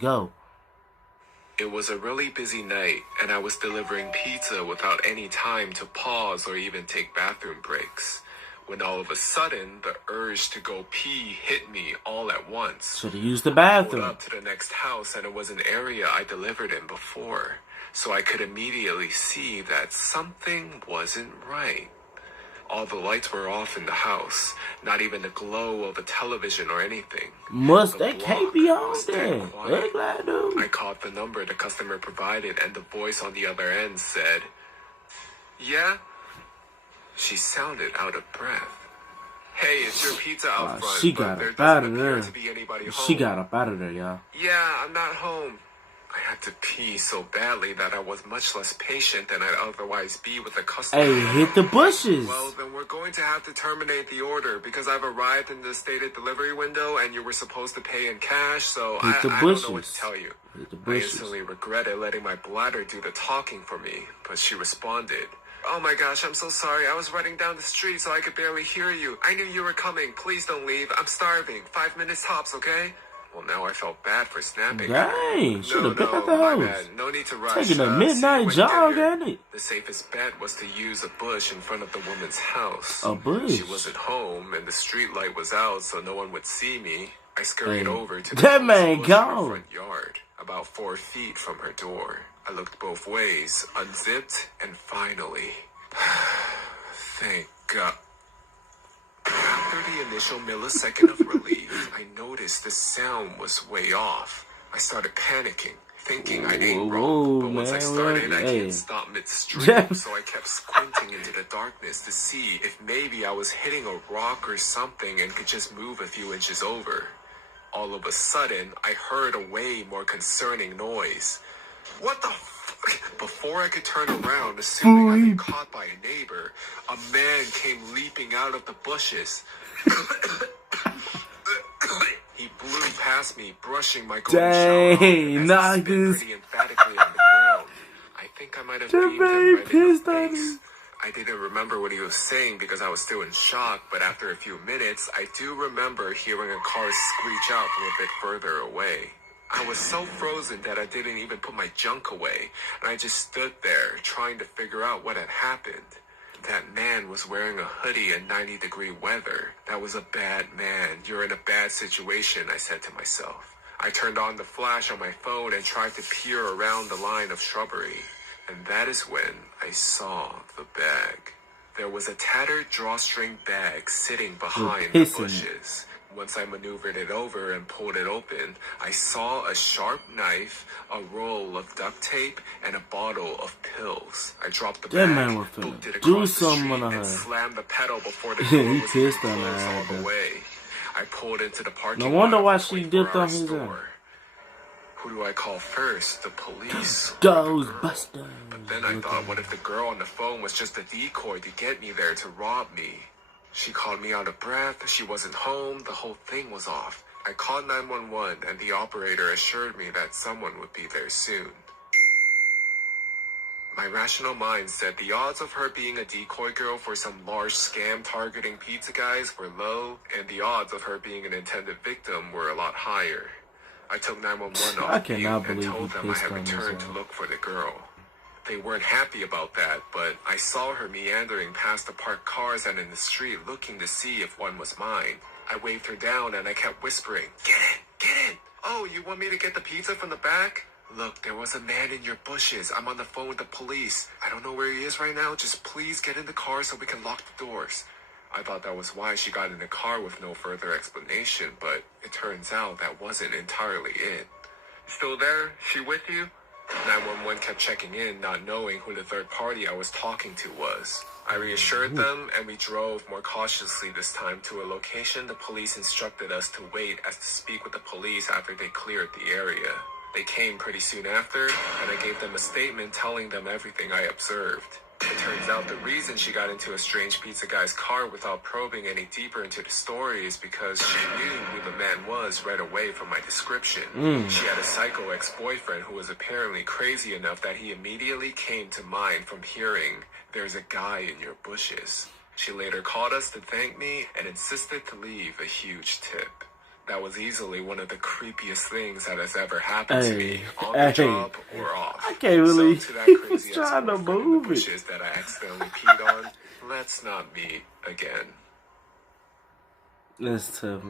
Go. It was a really busy night, and I was delivering pizza without any time to pause or even take bathroom breaks. When all of a sudden, the urge to go pee hit me all at once. Should have used the I bathroom. pulled up to the next house, and it was an area I delivered in before, so I could immediately see that something wasn't right. All the lights were off in the house, not even the glow of a television or anything. They can't be on there. I called the number the customer provided, and the voice on the other end said, "Yeah?" She sounded out of breath. "Hey, it's your pizza out front, she but got there up out doesn't of appear there. to be anybody home." She got up out of there, y'all. "Yeah, I'm not home." I had to pee so badly that I was much less patient than I'd otherwise be with a customer. Hey, hit the bushes. "Well, then we're going to have to terminate the order because I've arrived in the stated delivery window and you were supposed to pay in cash, so I don't know what to tell you." I instantly regretted letting my bladder do the talking for me, but she responded, "Oh my gosh, I'm so sorry. I was running down the street so I could barely hear you. I knew you were coming. Please don't leave. I'm starving. 5 minutes tops, okay?" Well, now I felt bad for snapping. Dang, should have been at the my house. bad. No need to rush. Taking a midnight jog, ain't it? The safest bet was to use a bush in front of the woman's house. A bush? She wasn't home, and the street light was out, so no one would see me. I scurried over to the that man bush in her gone. front yard, about 4 feet from her door. I looked both ways, unzipped, and finally, thank God. After the initial millisecond of relief, I noticed the sound was way off. I started panicking, thinking I ain't wrong, but once I started, I can't stop midstream, so I kept squinting into the darkness to see if maybe I was hitting a rock or something and could just move a few inches over. All of a sudden, I heard a way more concerning noise. What the fuck? Before I could turn around, assuming I'd been caught by a neighbor, a man came leaping out of the bushes. He blew past me, brushing my golden shower off, and as he spit pretty emphatically on the ground. I think I might have beamed him right in the face. I didn't remember what he was saying because I was still in shock, but after a few minutes, I do remember hearing a car screech out from a bit further away. I was so frozen that I didn't even put my junk away, and I just stood there trying to figure out what had happened. That man was wearing a hoodie in 90-degree weather. That was a bad man. You're in a bad situation, I said to myself. I turned on the flash on my phone and tried to peer around the line of shrubbery. And that is when I saw the bag. There was a tattered drawstring bag sitting behind the bushes. Once I maneuvered it over and pulled it open, I saw a sharp knife, a roll of duct tape, and a bottle of pills. I dropped the bag, booked it across the street, and slammed the pedal before the door was closed all the way. I pulled into the parking lot. No wonder why she dipped on his store. Who do I call first? The police? Ghostbusters. But then I thought, what if the girl on the phone was just a decoy to get me there to rob me? She called me out of breath, she wasn't home, the whole thing was off. I called 911 and the operator assured me that someone would be there soon. My rational mind said the odds of her being a decoy girl for some large scam targeting pizza guys were low, and the odds of her being an intended victim were a lot higher. I took 911 off mute and told them I had returned to look for the girl. They weren't happy about that, but I saw her meandering past the parked cars and in the street looking to see if one was mine. I waved her down and I kept whispering, "Get in, get in. Oh, you want me to get the pizza from the back? Look, there was a man in your bushes. I'm on the phone with the police. I don't know where he is right now. Just please get in the car so we can lock the doors." I thought that was why she got in the car with no further explanation, but it turns out that wasn't entirely it. "Still there? She with you?" 911 kept checking in, not knowing who the third party I was talking to was. I reassured them, and we drove more cautiously this time to a location the police instructed us to wait as to speak with the police after they cleared the area. They came pretty soon after, and I gave them a statement telling them everything I observed. It turns out the reason she got into a strange pizza guy's car without probing any deeper into the story is because she knew who the man was right away from my description. She had a psycho ex-boyfriend who was apparently crazy enough that he immediately came to mind from hearing, "There's a guy in your bushes." She later called us to thank me and insisted to leave a huge tip. That was easily one of the creepiest things that has ever happened to me on the Hey. job or off. I can't believe so to that he was crazy trying to ex-boyfriend in the move it. bushes that I accidentally peed on, let's not meet again. That's tough, man.